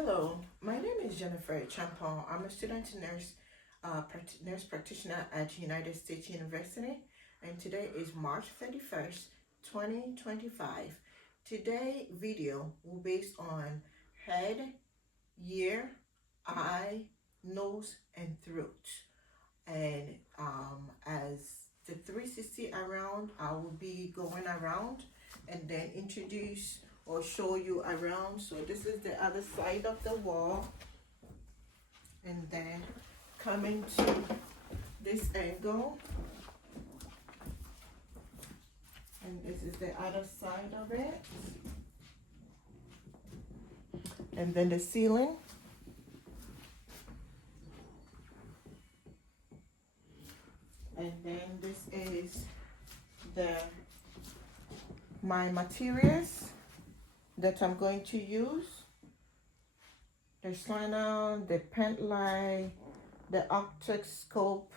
Hello, my name is Jennifer Champon. I'm a student nurse practitioner at United States University, and today is March 31st, 2025. Today video will be based on head, ear, eye, nose, and throat. And as the 360 around, I will be going around and then introduce or show you around. So this is the other side of the wall, and then coming to this angle, and this is the other side of it, and then the ceiling, and then this is my materials that I'm going to use: the sliner, the pen light, the octoscope,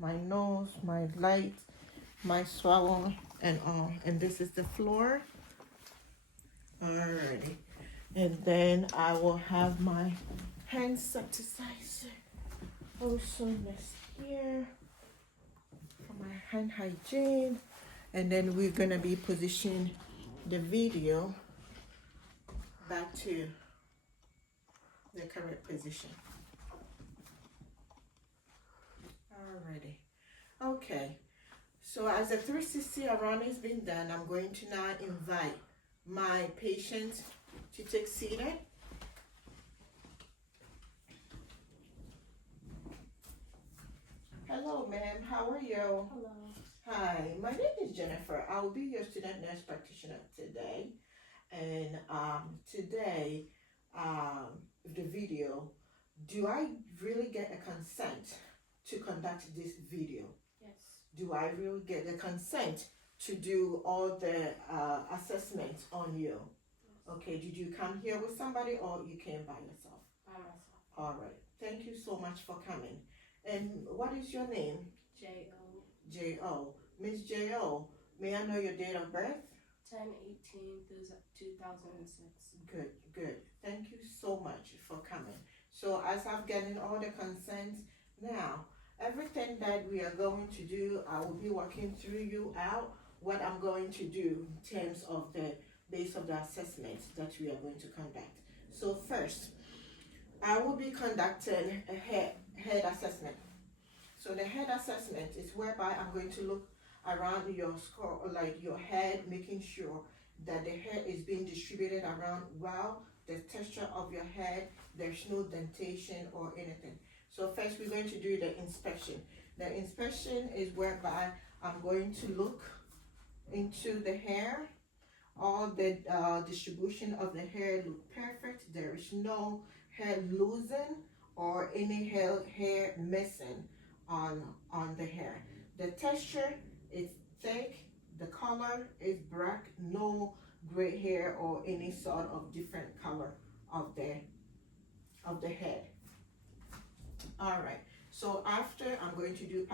my nose, my light, my swallow, and all. And this is the floor. Alrighty. And then I will have my hand sanitizer also next here for my hand hygiene. And then we're gonna be positioning the video back to the correct position. Alrighty. Okay. So as the 360 around has been done, I'm going to now invite my patient to take seated. Hello, ma'am. How are you? Hello. Hi, my name is Jennifer. I will be your student nurse practitioner today. And today, the video, do I really get a consent to conduct this video? Yes. Do I really get the consent to do all the assessments on you? Yes. Okay, did you come here with somebody or you came by yourself? By myself. All right, thank you so much for coming. And what is your name? J.O. J.O. Miss J.O., may I know your date of birth? 10/18/2006. Good. Thank you so much for coming. So as I've gotten all the consents, now everything that we are going to do, I will be walking through you out what I'm going to do in terms of the base of the assessment that we are going to conduct. So first, I will be conducting a head assessment. So the head assessment is whereby I'm going to look around your skull, like your head, making sure that the head is being distributed around well, the texture of your head, there's no dentation or anything. So first we're going to do the inspection. The inspection is whereby I'm going to look into the hair. All the distribution of the hair look perfect. There is no hair loosen or any hair missing on the hair. The texture is thick, the color is black, no gray hair or any sort of different color of the head. All right, so after I'm going to do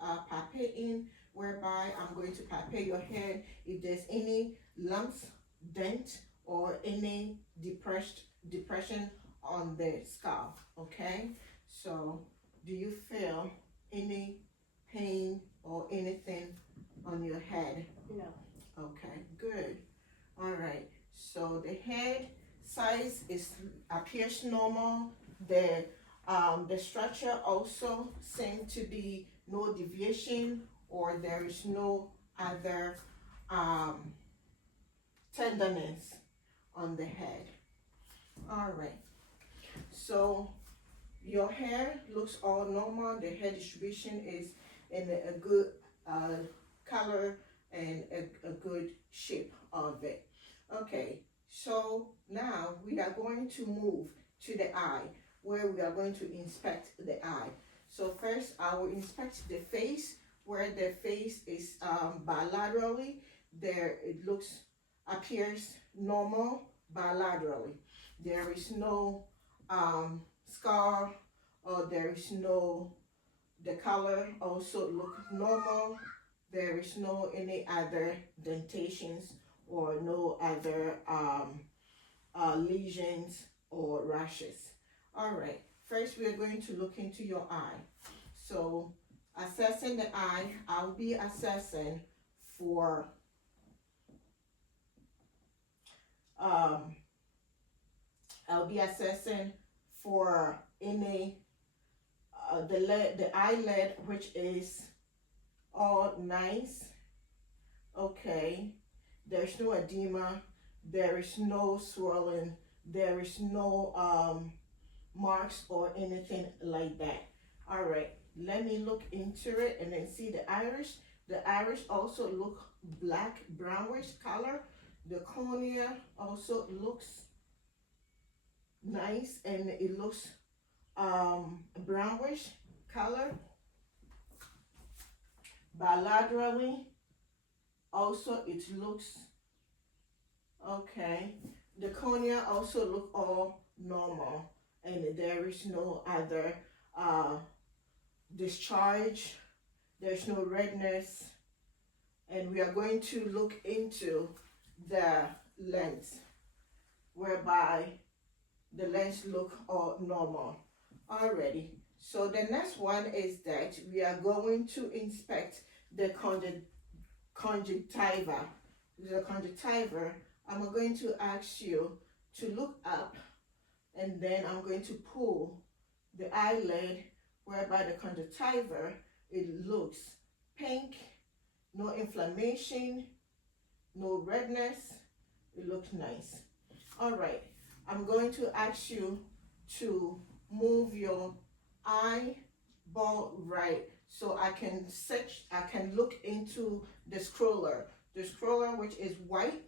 palpating, whereby I'm going to palpate your head. If there's any lumps, dent, or any depression on the scalp, okay? So do you feel any pain or anything on your head? No. Okay, good. All right, so the head size appears normal. The structure also seems to be no deviation, or there is no other tenderness on the head. All right, so your hair looks all normal. The hair distribution is in a good color and a good shape of it. Okay, so now we are going to move to the eye, where we are going to inspect the eye. So first I will inspect the face, where the face is bilaterally. There it appears normal bilaterally. There is no scar, or there is no, the color also look normal. There is no any other dentations or no other lesions or rashes. All right, first we are going to look into your eye. So assessing the eye, I'll be assessing for um, I'll be assessing for any the eyelid, which is all nice. Okay, there's no edema, there is no swelling, there is no marks or anything like that. All right, let me look into it and then see the iris. The iris also look black brownish color. The cornea also looks nice and it looks brownish color. Bilaterally also it looks okay. The cornea also look all normal and there is no other discharge, there's no redness, and we are going to look into the lens whereby the lens look all normal already. So the next one is that we are going to inspect the conjunctiva. The conjunctiva, I'm going to ask you to look up and then I'm going to pull the eyelid whereby the conjunctiva, it looks pink, no inflammation, no redness, it looks nice. All right, I'm going to ask you to move your eyeball right so I can look into the scroller which is white.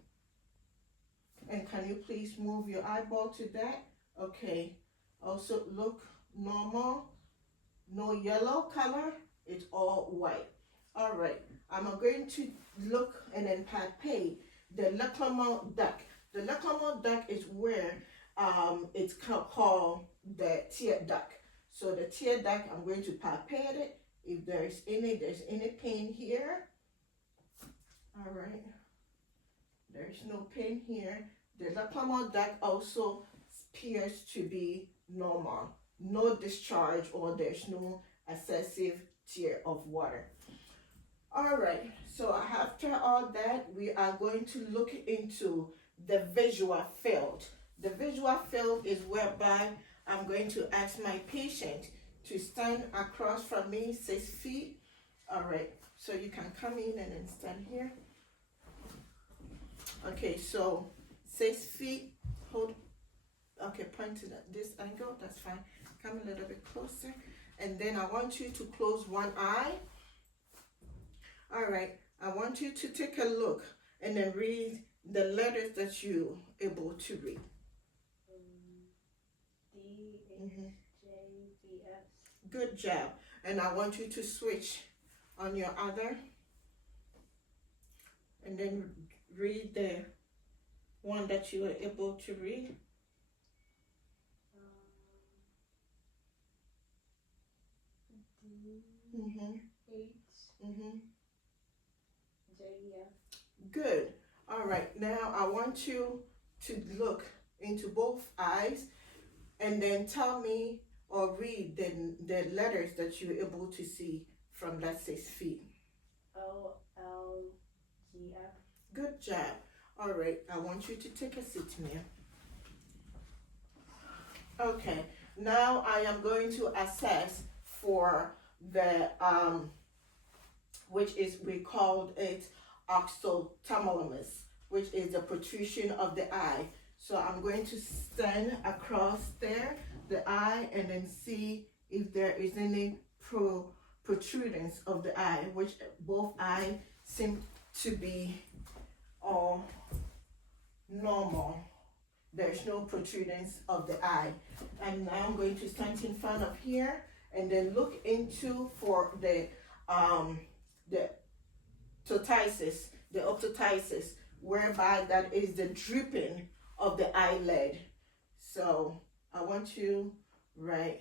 And can you please move your eyeball to that? Okay, also look normal, no yellow color, it's all white. All right, I'm going to look and then palpate the lacrimal duct. The lacrimal duct is where it's called the tear duct. So the tear duct, I'm going to palpate it. If there's any pain here, all right, there's no pain here. The lacrimal duct also appears to be normal, no discharge or there's no excessive tear of water. All right, so after all that, we are going to look into the visual field. The visual field is whereby I'm going to ask my patient to stand across from me 6 feet. All right, so you can come in and then stand here. Okay, so 6 feet, hold, okay, point to this angle, that's fine. Come a little bit closer. And then I want you to close one eye. All right, I want you to take a look and then read the letters that you're able to read. D, H, J, B, S. Good job. And I want you to switch on your other and then read the one that you were able to read. D, Mm-hmm. H, Mm-hmm. J, F. Good. All right. Now I want you to look into both eyes and then tell me or read the letters that you're able to see from that 6 feet. O, L, G, F. Good job. All right. I want you to take a seat, ma'am. Okay. Now I am going to assess for the which is, we called it oxophthalmos, which is the protrusion of the eye. So I'm going to stand across there, the eye, and then see if there is any protrudence of the eye, which both eyes seem to be all normal. There's no protrudence of the eye. And now I'm going to stand in front of here and then look into for the ptosis, the optotisis, whereby that is the dripping of the eyelid. So I want you, right,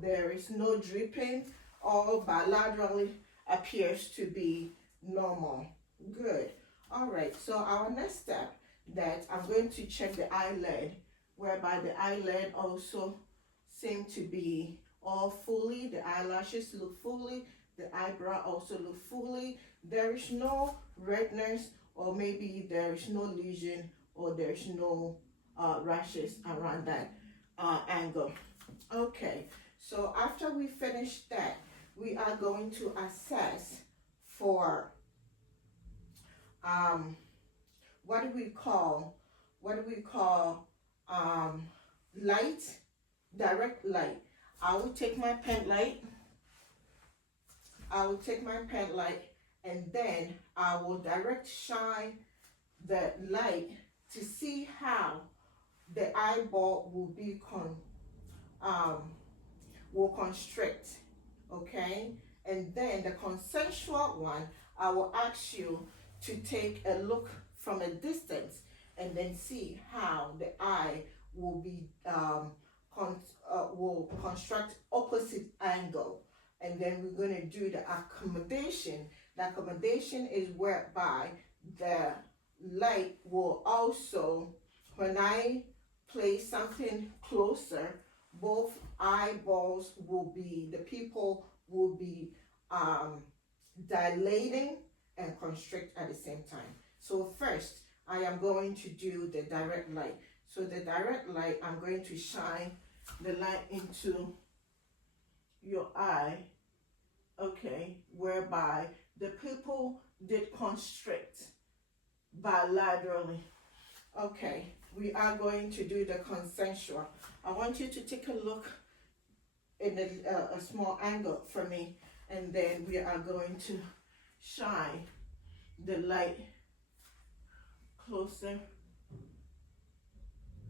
there is no dripping, all bilaterally appears to be normal. Good. All right, so our next step, that I'm going to check the eyelid, whereby the eyelid also seem to be all fully, the eyelashes look fully, the eyebrow also look fully. There is no redness, or maybe there is no lesion, or there's no rashes around that angle. Okay, so after we finish that, we are going to assess for um, what do we call light, direct light. I will take my pen light, and then I will direct shine the light to see how the eyeball will constrict, okay? And then the consensual one, I will ask you to take a look from a distance and then see how the eye will be will construct opposite angle. And then we're going to do the accommodation. The accommodation is whereby the light will also, when I place something closer, both eyeballs will be, the pupil will be dilating and constrict at the same time. So first, I am going to do the direct light. So the direct light, I'm going to shine the light into your eye, okay, whereby the pupil did constrict bilaterally. Okay, we are going to do the consensual. I want you to take a look in a small angle for me, and then we are going to shine the light closer.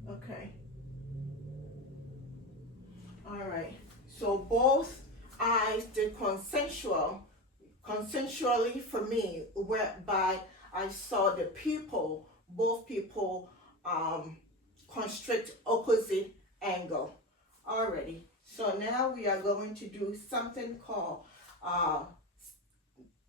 Okay. All right. So both eyes did consensually for me, whereby I saw the pupil, both people constrict opposite angle. Alrighty. So now we are going to do something called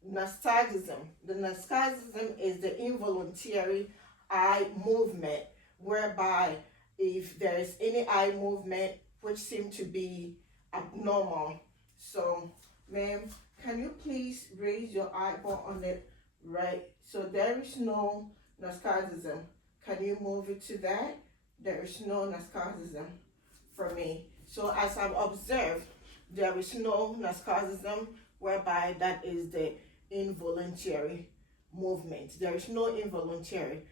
nystagmus. The nystagmus is the involuntary eye movement, whereby if there is any eye movement which seem to be abnormal. So, ma'am, can you please raise your eyeball on it right? So there is no nystagmus. Can you move it to that? There is no nystagmus for me. So as I've observed, there is no nystagmus, whereby that is the involuntary movement. There is no involuntary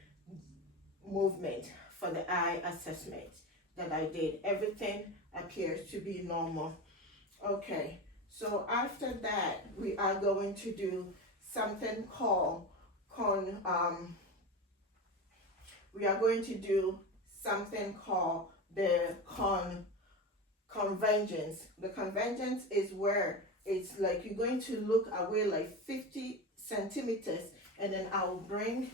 movement for the eye assessment that I did. Everything appears to be normal. Okay, so after that, we are going to do something called the convergence. The convergence is where it's like you're going to look away like 50 centimeters, and then I will bring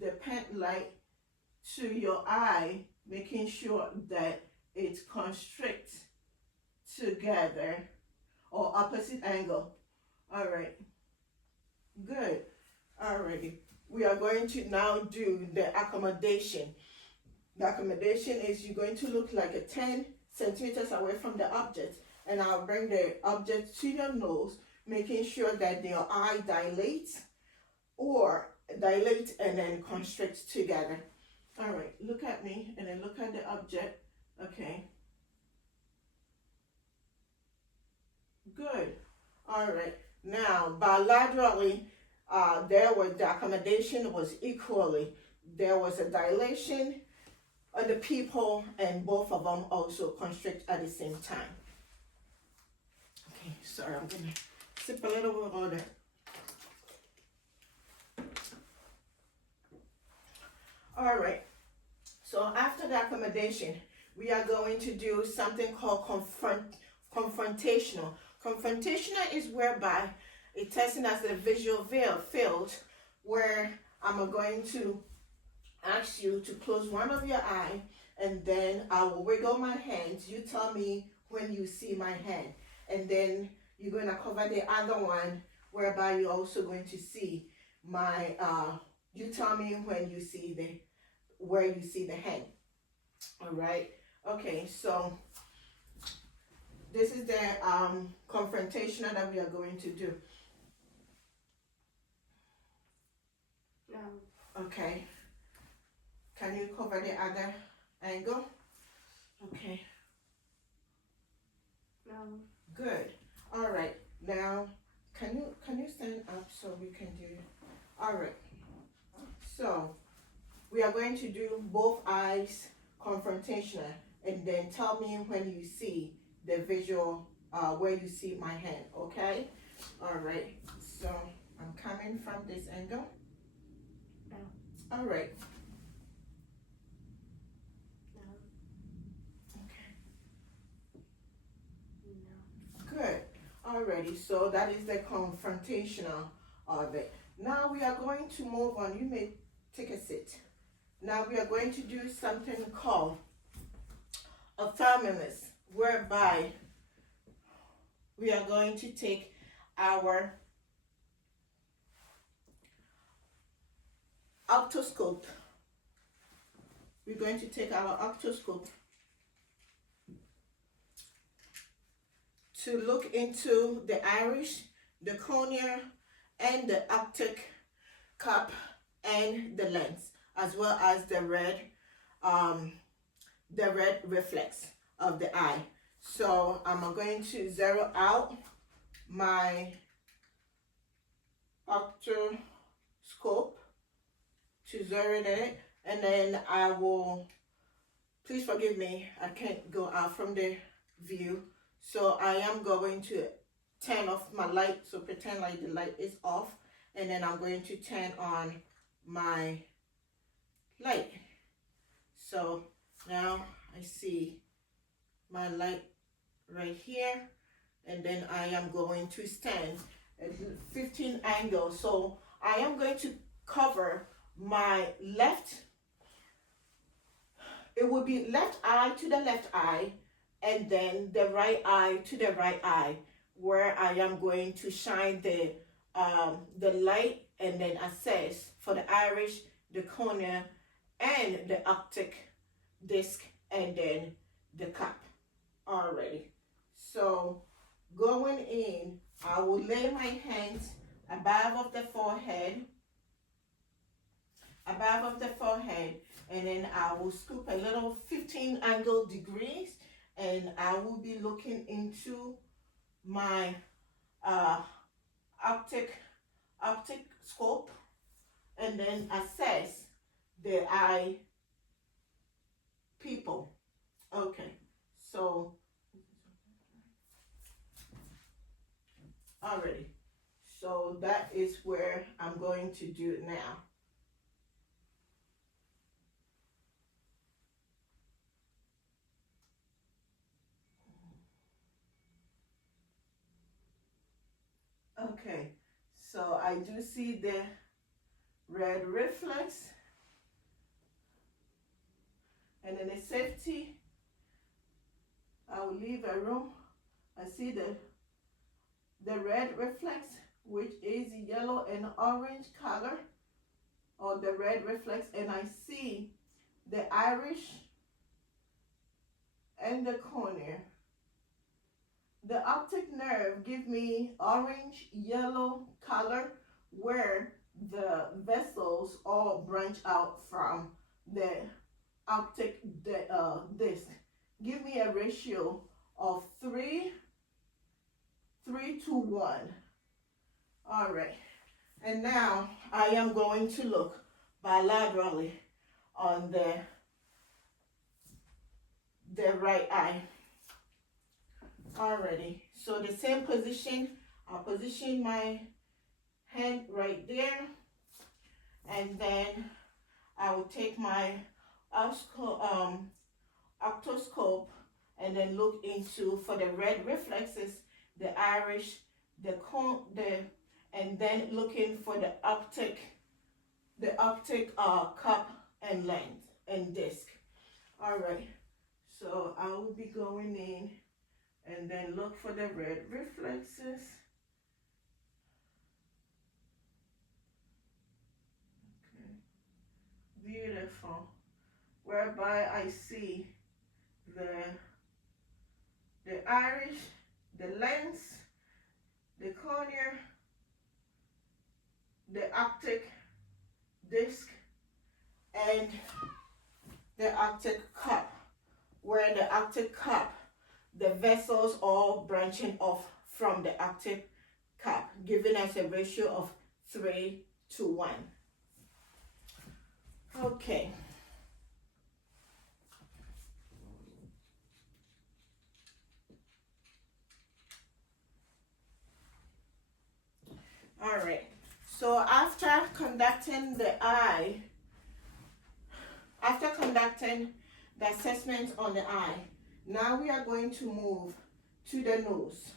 the pen light to your eye, making sure that it constricts together or opposite angle. All right, good. Alrighty, we are going to now do the accommodation. The accommodation is you're going to look like a 10 centimeters away from the object, and I'll bring the object to your nose, making sure that your eye dilates and then constricts together. All right, look at me and then look at the object. Okay. Good. All right. Now, bilaterally, the accommodation was equally. There was a dilation of the pupil, and both of them also constrict at the same time. Okay, sorry, I'm gonna sip a little bit of water. All right. So after the accommodation, we are going to do something called confrontational. Confrontational is whereby a testing as a visual field, where I'm going to ask you to close one of your eye, and then I will wiggle my hands. You tell me when you see my hand, and then you're going to cover the other one, whereby you're also going to see my You tell me when you see where you see the hand. All right. Okay. So this is the confrontational that we are going to do. No. Okay. Can you cover the other angle? Okay. No. Good. All right. Now, can you stand up so we can do? All right. So we are going to do both eyes confrontational, and then tell me when you see the visual, where you see my hand. Okay. All right. So I'm coming from this angle. No. All right. No. Okay. No. Good. Alrighty, so that is the confrontational of it. Now we are going to move on. You may take a seat. Now we are going to do something called a thermometer, whereby we are going to take our octoscope. We're going to take our octoscope to look into the iris, the cornea, and the optic cup and the lens, as well as the red reflex of the eye. So I'm going to zero out my octoscope to zero it, and then I will, please forgive me, I can't go out from the view. So I am going to turn off my light, so pretend like the light is off, and then I'm going to turn on my light. So now I see my light right here, and then I am going to stand at 15 angles. So I am going to cover my left, it will be left eye to the left eye, and then the right eye to the right eye, where I am going to shine the light and then assess for the iris, the cornea, and the optic disc, and then the cup. Already. So going in, I will lay my hands above of the forehead, and then I will scoop a little 15 angle degrees, and I will be looking into my optic scope, and then assess the eye people. Okay, so already, so that is where I'm going to do it now. Okay, so I do see the red reflex, and then the safety, I will leave a room. I see the red reflex, which is yellow and orange color, or the red reflex, and I see the iris and the cornea. The optic nerve give me orange, yellow color, where the vessels all branch out from the optic disc. Give me a ratio of 3 to 1. All right. And now I am going to look bilaterally on the right eye. Already. So the same position, I'll position my hand right there, and then I will take my octoscope and then look into, for the red reflexes, the iris, and then looking for the optic cup and lens and disc. All right. So I will be going in and then look for the red reflexes. Okay. Beautiful. Whereby I see the iris, the lens, the cornea, the optic disc, and the optic cup, where the optic cup, the vessels all branching off from the optic cup, giving us a ratio of 3:1. Okay. All right. So after conducting the eye, after conducting the assessment on the eye, now we are going to move to the nose,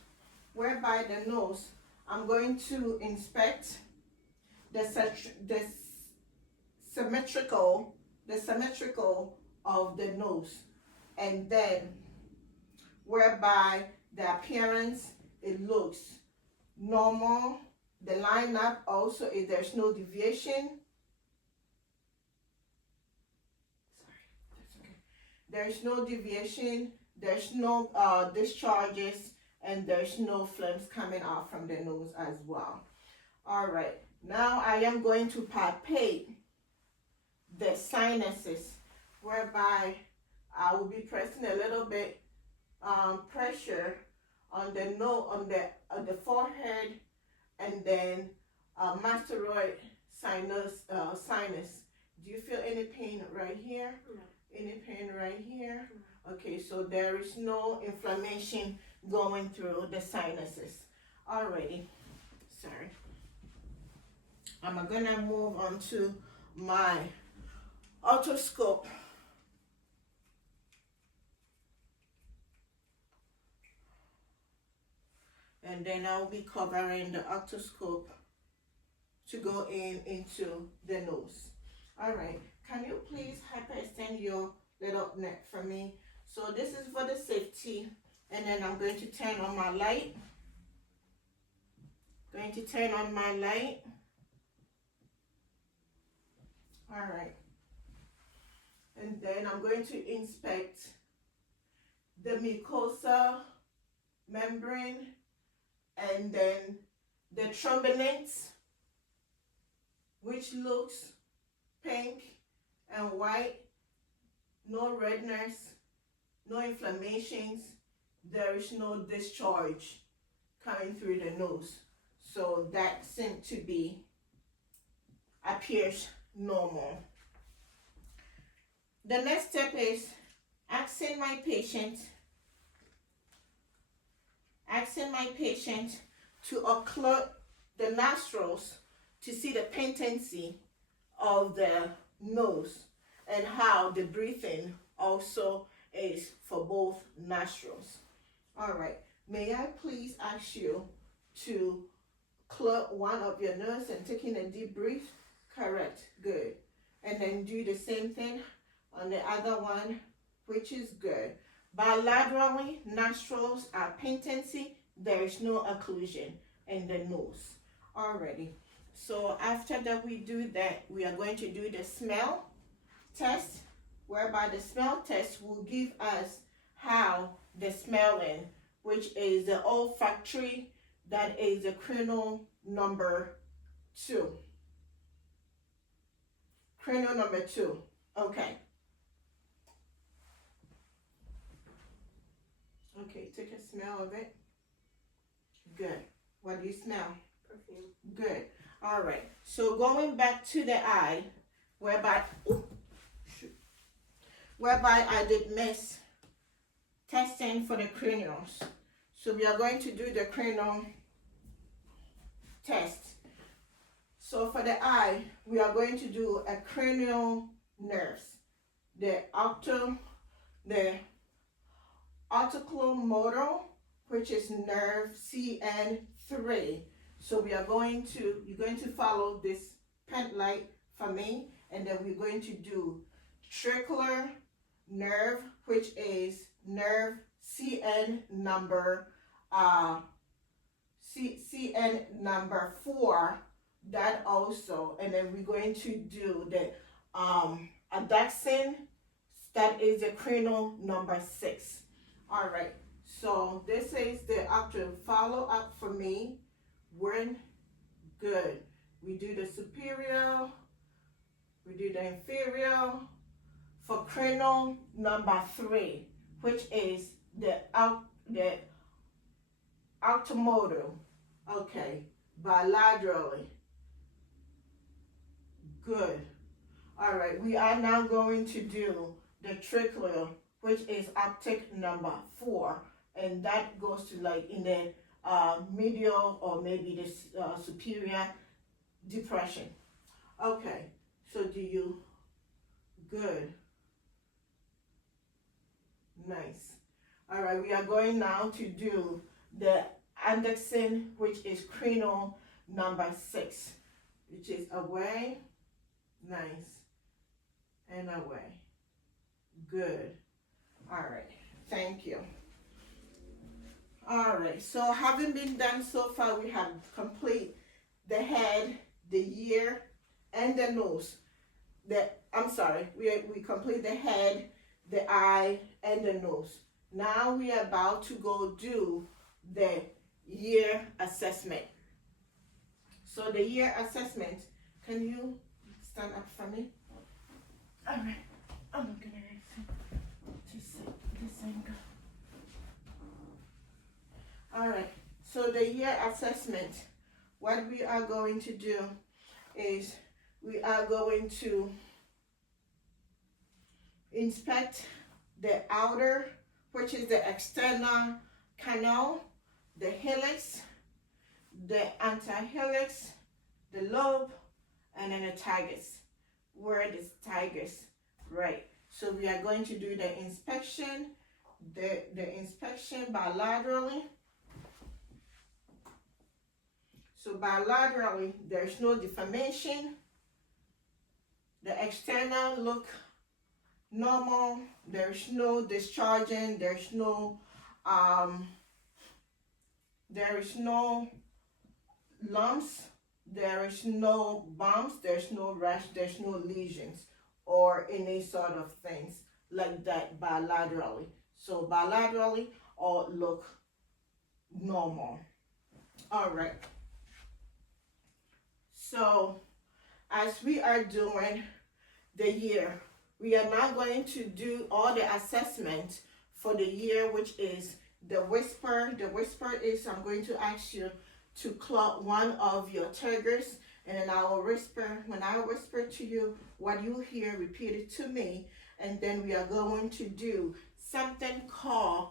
whereby the nose, I'm going to inspect the symmetrical of the nose, and then whereby the appearance, it looks normal. The lineup also, if there's no deviation, there's no deviation, there's no discharges, and there's no flames coming out from the nose as well. All right, now I am going to palpate the sinuses, whereby I will be pressing a little bit pressure on the nose, on the forehead, and then mastoid sinus. Do you feel any pain right here? No. Any pain right here? No. Okay, so there is no inflammation going through the sinuses. Alrighty, sorry. I'm gonna move on to my otoscope. And then I'll be covering the otoscope to go into the nose. All right, can you please hyperextend your little neck for me? So this is for the safety, and then I'm going to turn on my light. Going to turn on my light. All right. And then I'm going to inspect the mucosa membrane, and then the trombinates, which looks pink and white, no redness, no inflammations, there is no discharge coming through the nose. So that seems to be, appears normal. The next step is asking my patient to occlude the nostrils to see the patency of the nose and how the breathing also is for both nostrils. All right, may I please ask you to close one of your nose and taking a deep breath? Correct, good. And then do the same thing on the other one, which is good. Bilaterally, nostrils are patency. There is no occlusion in the nose. Already. So after that we do that, we are going to do the smell test, whereby the smell test will give us how the smelling, which is the olfactory, that is the cranial number 2. Cranial number 2. Okay. Okay, take a smell of it. Good. What do you smell? Perfume. Good. All right. So going back to the eye, whereby I did miss testing for the cranials. So we are going to do the cranial test. So for the eye, we are going to do a cranial nerves. The oculomotor, which is nerve CN3. So we are going to, you're going to follow this pen light for me, and then we're going to do tricular nerve, which is nerve CN number CN number 4, that also, and then we're going to do the a dachshund, that is the cranial number 6. All right, so this is the actual follow up for me. When good, we do the superior, we do the inferior for cranial number 3, which is the occipital. Okay, bilaterally. Good. All right, we are now going to do the trachea, which is optic number 4, and that goes to like in the medial or maybe the superior depression. Okay, so do you? Good. Nice. All right, we are going now to do the Anderson, which is cranial number 6, which is away. Nice. And away. Good. All right. Thank you. All right. So having been done so far, we have complete the head, the ear, and the nose. We complete the head, the eye, and the nose. Now we are about to go do the ear assessment. So the ear assessment, can you stand up for me? All right, I'm looking at it to see this angle. All right, so the ear assessment, what we are going to do is we are going to inspect the outer, which is the external canal, the helix, the antihelix, the lobe, and then the tigers. Where is tigers? Right. So we are going to do the inspection, the inspection bilaterally. So bilaterally, there's no deformation. The external look normal. There's no discharging. There's no lumps. There is no bumps. There's no rash. There's no lesions or any sort of things like that bilaterally. So bilaterally, all look normal. All right. So as we are doing the year, we are now going to do all the assessment for the year, which is the whisper. The whisper is, I'm going to ask you to clock one of your triggers, and then I will whisper. When I whisper to you, what you hear, repeat it to me, and then we are going to do something called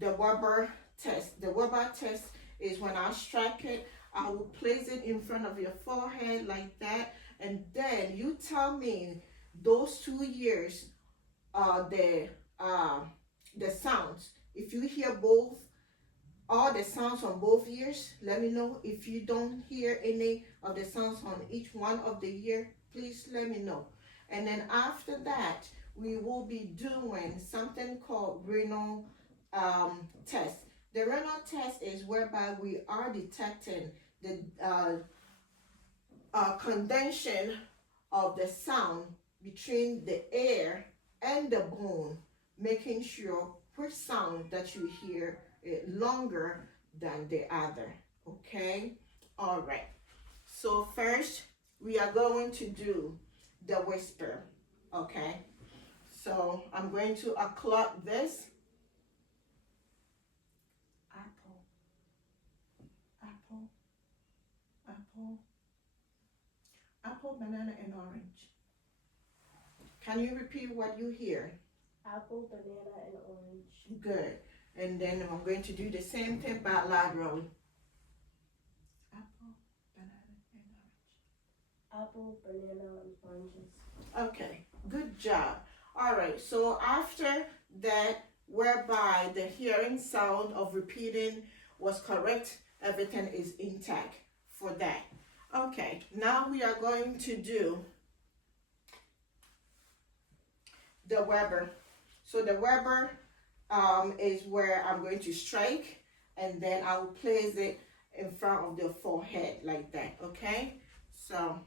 the Weber test. The Weber test is when I strike it, I will place it in front of your forehead like that, and then you tell me those 2 years, the sounds. If you hear both, all the sounds on both ears, let me know. If you don't hear any of the sounds on each one of the ear, please let me know. And then after that, we will be doing something called renal test. The renal test is whereby we are detecting the condensation of the sound between the air and the bone, making sure which sound that you hear is longer than the other. Okay? All right. So first, we are going to do the whisper. Okay? So I'm going to clock this. Apple, apple, apple, apple, banana, and orange. Can you repeat what you hear? Apple, banana, and orange. Good. And then I'm going to do the same thing bilaterally. Apple, banana, and orange. Apple, banana, and oranges. Okay, good job. All right, so after that, whereby the hearing sound of repeating was correct, everything is intact for that. Okay, now we are going to do the Weber. So the Weber is where I'm going to strike, and then I will place it in front of the forehead like that. Okay, so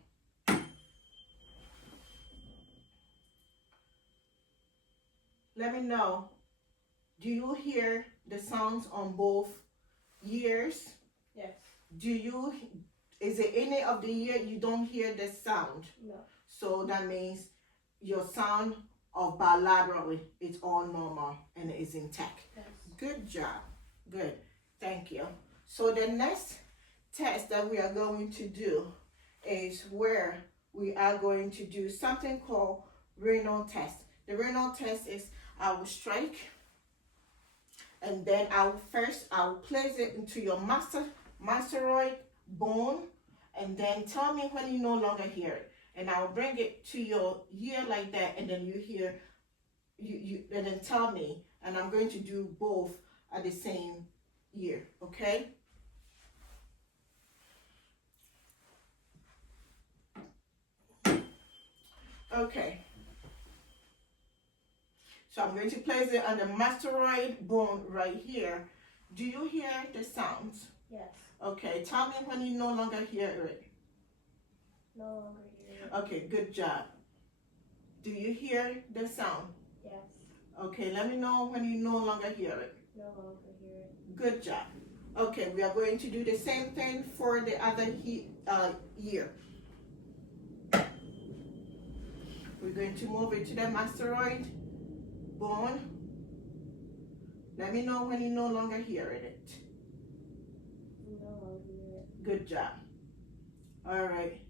let me know. Do you hear the sounds on both ears? Yes. Is it any of the ear you don't hear the sound? No. So that means your sound of bilaterally is all normal and is intact. Yes. Good job. Good. Thank you. So the next test that we are going to do is where we are going to do something called renal test. The renal test is I will strike, and then I will place it into your mastoid bone, and then tell me when you no longer hear it. And I will bring it to your ear like that, and then you hear, and then tell me, and I'm going to do both at the same ear, okay? Okay. So I'm going to place it on the mastoid bone right here. Do you hear the sounds? Yes. Okay, tell me when you no longer hear it. No longer hear it. Okay, good job. Do you hear the sound? Yes. Okay, let me know when you no longer hear it. No longer hear it. Good job. Okay, we are going to do the same thing for the other ear. We're going to move it to the mastoid bone. Let me know when you no longer hear it. No longer hear it. Good job. All right.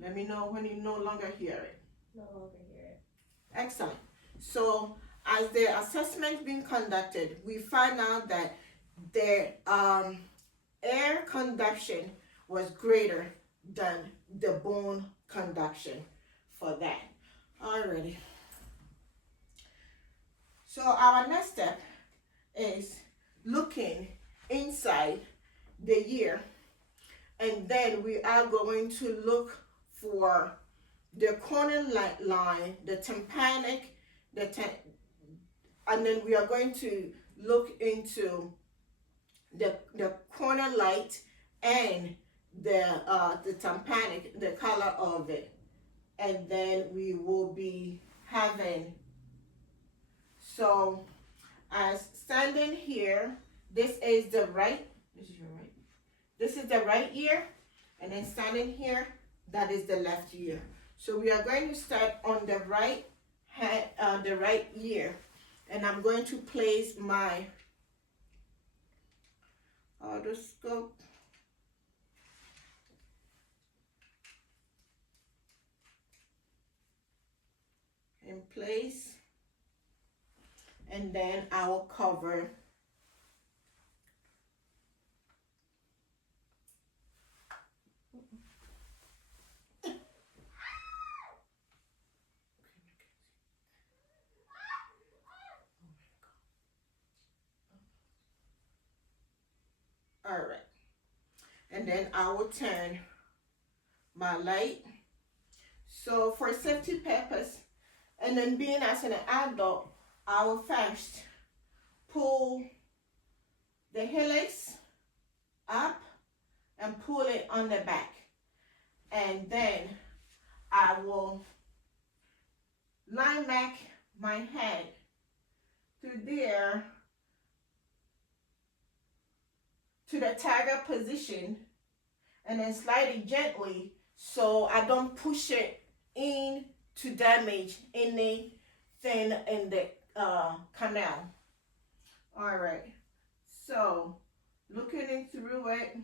Let me know when you no longer hear it. No longer hear it. Excellent. So as the assessment being conducted, we find out that the air conduction was greater than the bone conduction for that. Alrighty. So our next step is looking inside the ear, and then we are going to look for the corneal line, the tympanic, and then we are going to look into the corneal light and the tympanic, the color of it, and then we will be having. So, as standing here, this is the right. This is your right. This is the right ear, and then standing here, that is the left ear. So we are going to start on the right hand, the right ear, and I'm going to place my otoscope in place, and then I will cover all right, and then I will turn my light. So for safety purpose, and then being as an adult, I will first pull the helix up and pull it on the back, and then I will line back my head to there, to the tiger position, and then slide it gently so I don't push it in to damage anything in the canal. All right, so looking in through it,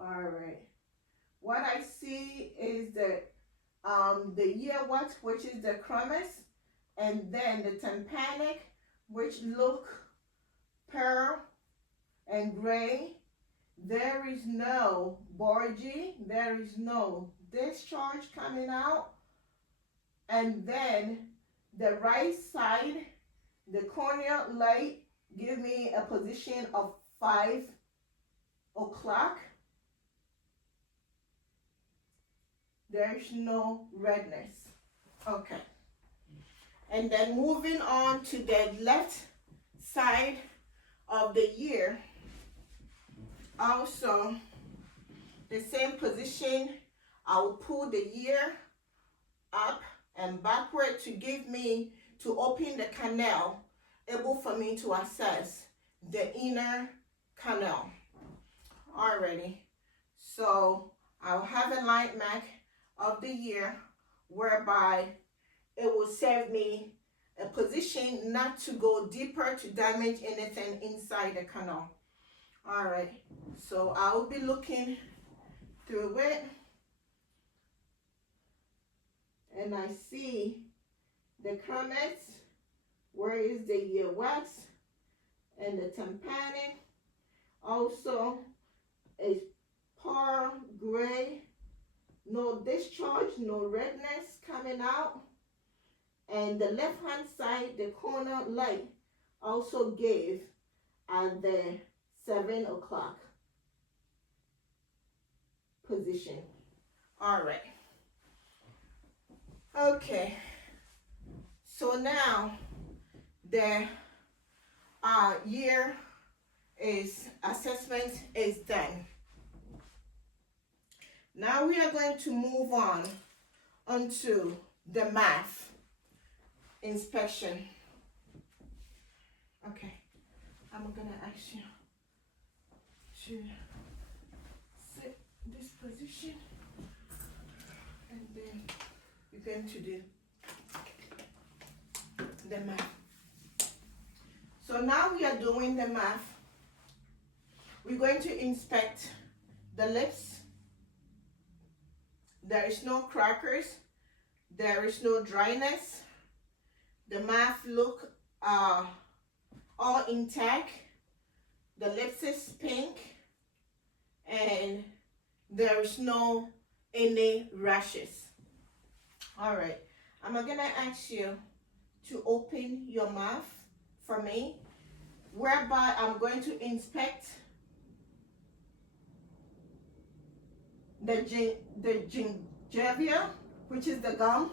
all right, what I see is the ear what, which is the chromis, and then the tympanic, which look pearl and gray. There is no bulging, there is no discharge coming out. And then the right side, the corneal light give me a position of 5 o'clock. There's no redness. Okay. And then moving on to the left side of the ear, also the same position, I will pull the ear up and backward to open the canal, able for me to access the inner canal. Already. So I'll have a light mark of the year whereby it will serve me a position not to go deeper to damage anything inside the canal. All right, so I will be looking through it, and I see the comments, where is the earwax and the tympanic. Also, a pearl gray, no discharge, no redness coming out. And the left hand side, the corner light also gave at the 7 o'clock position. All right. Okay. So now the year assessment is done. Now we are going to move on onto the math inspection. Okay, I'm gonna ask you to sit this position, and then you're going to do the math. So now we are doing the math. We're going to inspect the lips. There is no crackers. There is no dryness. The mouth look all intact. The lips is pink, and there is no any rashes. All right, I'm gonna ask you to open your mouth for me, whereby I'm going to inspect the gingiva, which is the gum.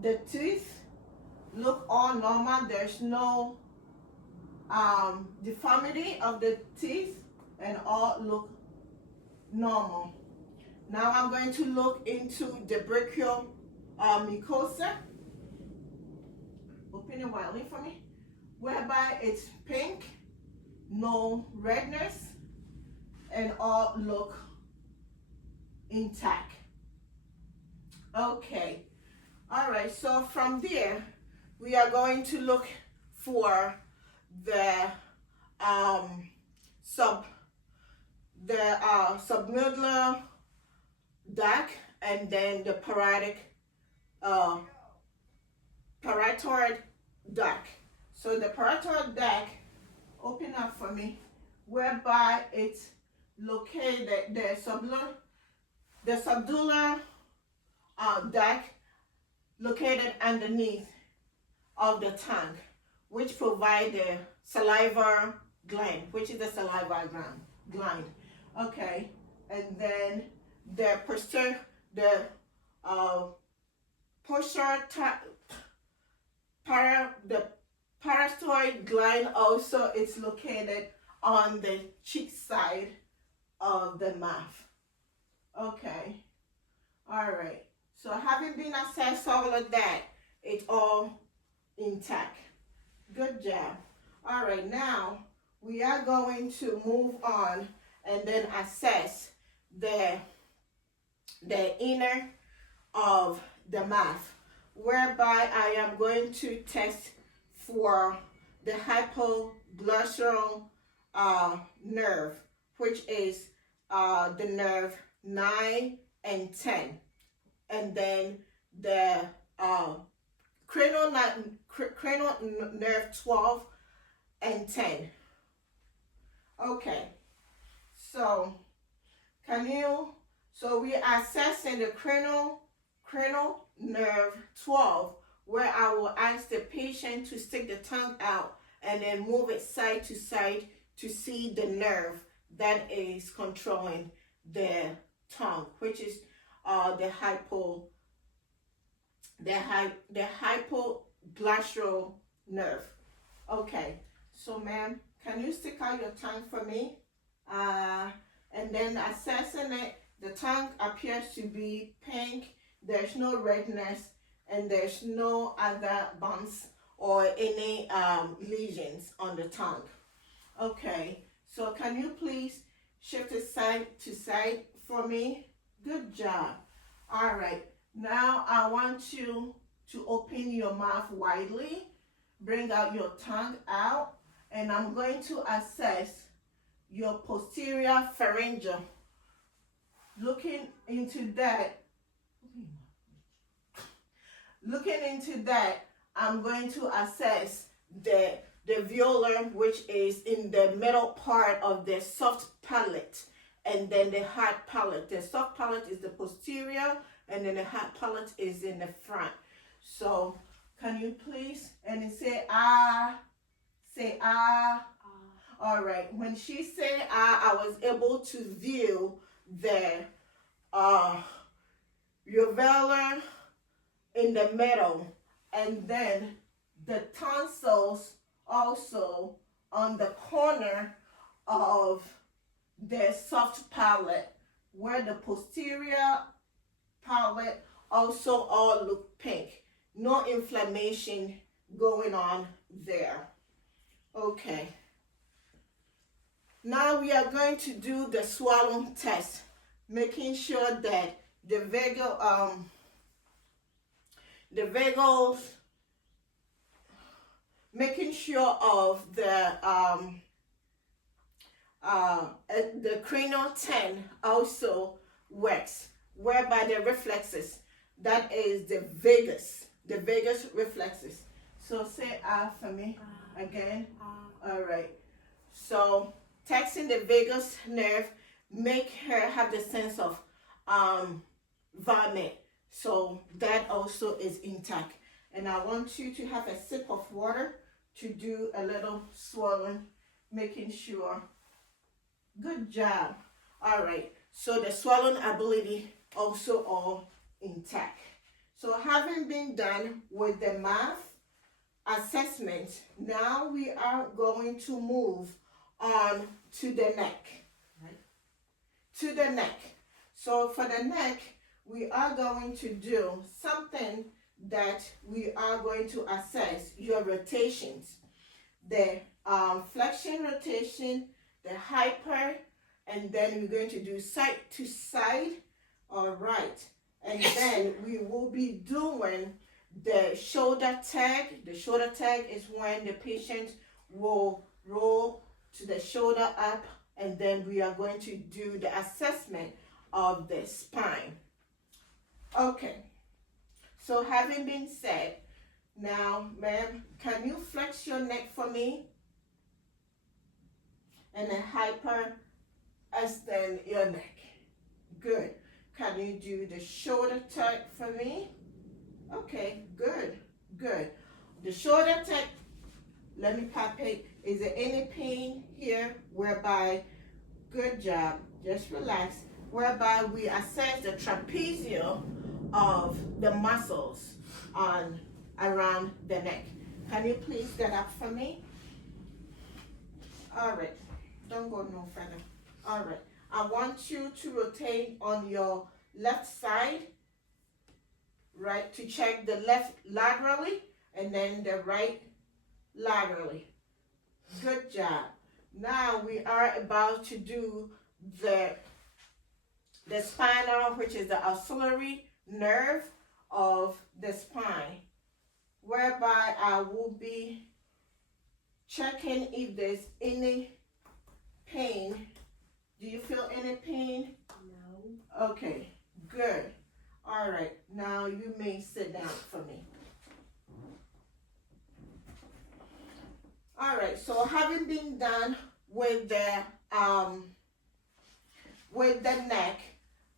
The teeth look all normal. There's no deformity of the teeth, and all look normal. Now I'm going to look into the brachial mucosa. Open it widely for me, whereby it's pink, no redness, and all look intact. Okay. All right, so from there we are going to look for the submucular duct, and then the parotid duct. So the parotid duct, open up for me, whereby it's located, the subdular duct located underneath of the tongue, which provide the saliva gland, which is the saliva gland. Okay, and then the parotid gland also is located on the cheek side of the mouth. Okay, all right. So having been assessed all of that, it's all intact. Good job. All right, now we are going to move on and then assess the inner of the mouth, whereby I am going to test for the hypoglossal nerve, which is the nerve 9 and 10, and then the cranial nerve 12 and 10. Okay, so we are assessing the cranial nerve 12, where I will ask the patient to stick the tongue out and then move it side to side to see the nerve that is controlling the tongue, which is the hypoglossal nerve. Okay, so ma'am, can you stick out your tongue for me? And then assessing it, the tongue appears to be pink, there's no redness, and there's no other bumps or any lesions on the tongue. Okay, so can you please shift it side to side for me? Good job. All right, now I want you to open your mouth widely, bring out your tongue out, and I'm going to assess your posterior pharyngeal. Looking into that, I'm going to assess the veolar, which is in the middle part of the soft palate, and then the hard palate. The soft palate is the posterior, and then the hard palate is in the front. So can you please, and say ah, say ah. All right, when she said ah, I was able to view the uvula in the middle, and then the tonsils also on the corner of the soft palate, where the posterior palate also all look pink. No inflammation going on there. Okay. Now we are going to do the swallow test, making sure that the vagals, making sure of the cranial 10 also works, whereby the reflexes, that is the vagus reflexes. So say ah for me again. All right. So texting the vagus nerve, make her have the sense of vomit. So that also is intact. And I want you to have a sip of water to do a little swallowing, making sure. Good job. All right. So the swallowing ability also all intact. So having been done with the mouth assessment, now we are going to move on to the neck. Right. To the neck. So for the neck, we are going to do something that we are going to assess your rotations. The flexion rotation, the hyper, and then we're going to do side to side. All right. And then we will be doing the shoulder tag. The shoulder tag is when the patient will roll to the shoulder up, and then we are going to do the assessment of the spine. Okay. So having been said, now, ma'am, can you flex your neck for me? And then hyper extend your neck. Good. Can you do the shoulder tuck for me? Okay, good, good. The shoulder tuck, let me palpate. Is there any pain here? Whereby, good job, just relax. Whereby we assess the trapezium of the muscles on around the neck. Can you please get up for me? All right, don't go no further. All right, I want you to rotate on your left side, right, to check the left laterally and then the right laterally. Good job. Now we are about to do the spinal, which is the auxiliary nerve of the spine, whereby I will be checking if there's any pain. Do you feel any pain? No. Okay, good. All right, now you may sit down for me. All right, so having been done with the neck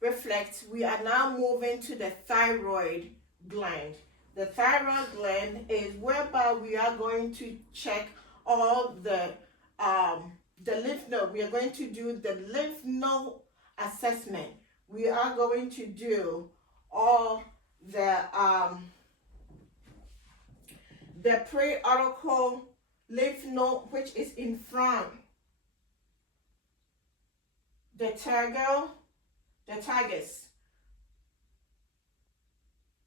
reflex, we are now moving to the thyroid gland. The thyroid gland is whereby we are going to check all the lymph node. We are going to do the lymph node assessment. We are going to do all the preauricular lymph node, which is in front, the tergal, the tragus,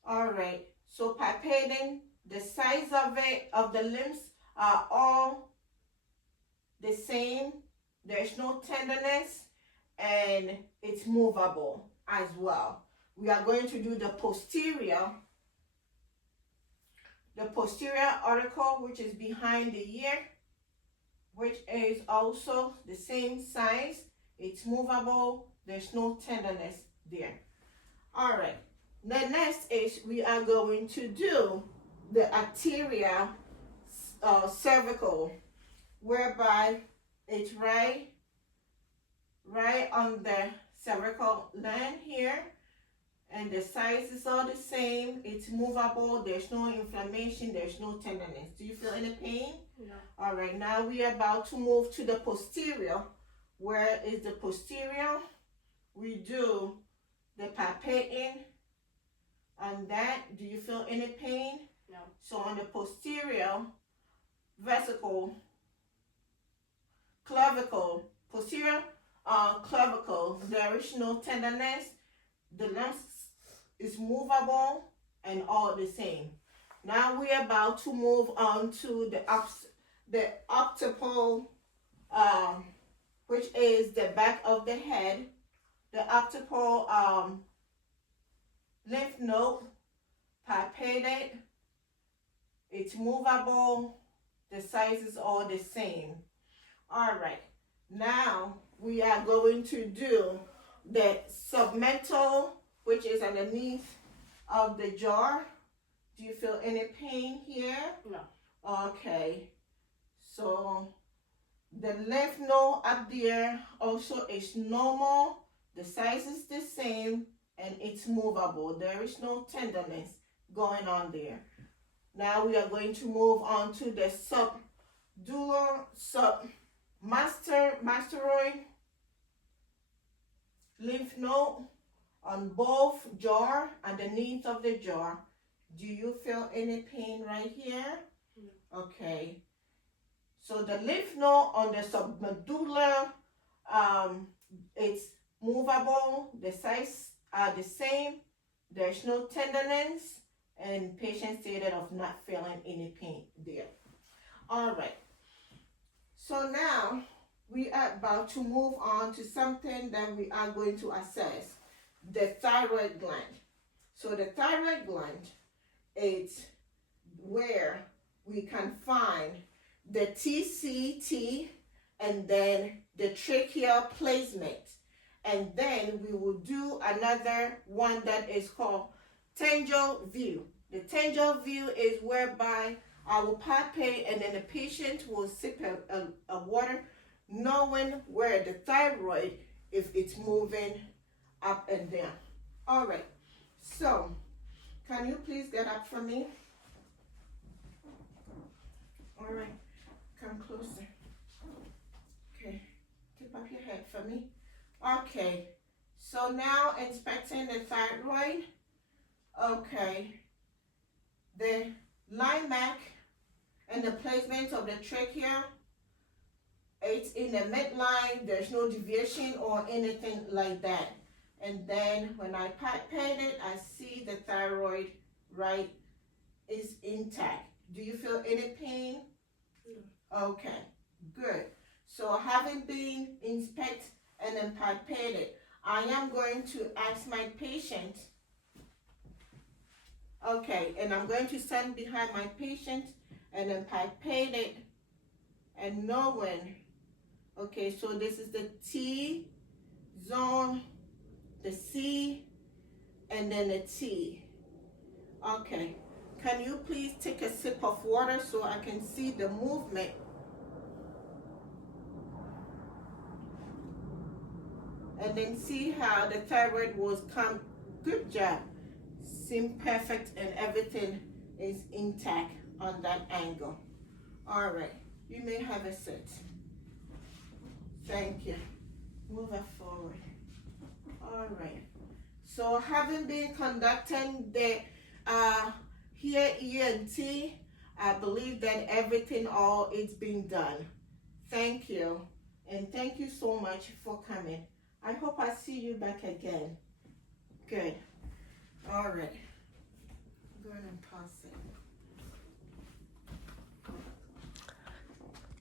All right. So palpating, the size of it, of the limbs are all the same. There's no tenderness and it's movable as well. We are going to do the posterior article, which is behind the ear, which is also the same size. It's movable. There's no tenderness there. All right. The next is we are going to do the arterial cervical, whereby it's right on the cervical line here, and the size is all the same. It's movable. There's no inflammation. There's no tenderness. Do you feel any pain? No. All right. Now we are about to move to the posterior. Where is the posterior? We do the palpating on that. Do you feel any pain? No. So on the posterior vesicle, clavicle, posterior clavicle, there is no tenderness. The length is movable and all the same. Now we are about to move on to the occipital, which is the back of the head. The occipital lymph node, palpated, it's movable, the size is all the same. All right, now we are going to do the submental, which is underneath of the jaw. Do you feel any pain here? No. Okay, so the lymph node up there also is normal. The size is the same and it's movable. There is no tenderness going on there. Now we are going to move on to the mastoid lymph node on both jaw, underneath of the jaw. Do you feel any pain right here? No. Okay. So the lymph node on the submedulla, it's movable. The size are the same. There's no tenderness, and patient stated of not feeling any pain there. All right. So now we are about to move on to something that we are going to assess, the thyroid gland. So the thyroid gland, it's where we can find the TCT and then the tracheal placement. And then we will do another one that is called tangle view. The tangle view is whereby I will palpate and then the patient will sip a water, knowing where the thyroid, if it's moving up and down. All right, so can you please get up for me? All right, come closer. Okay, tip up your head for me. Okay, so now inspecting the thyroid. Okay, the limac and the placement of the trachea, it's in the midline. There's no deviation or anything like that. And then when I palpate it, I see the thyroid right is intact. Do you feel any pain? No. Okay, good. So having been inspected and then palpated, I am going to ask my patient. Okay, and I'm going to stand behind my patient and then palpate it and knowing. Okay, so this is the T zone, the C, and then the T. Okay, can you please take a sip of water so I can see the movement? And then see how the thyroid was come. Good job. Seem perfect and everything is intact on that angle. All right, you may have a seat. Thank you. Move it forward. All right. So having been conducting the here ENT, I believe that everything all is being done. Thank you. And thank you so much for coming. I hope I see you back again. Good. All right. Awesome.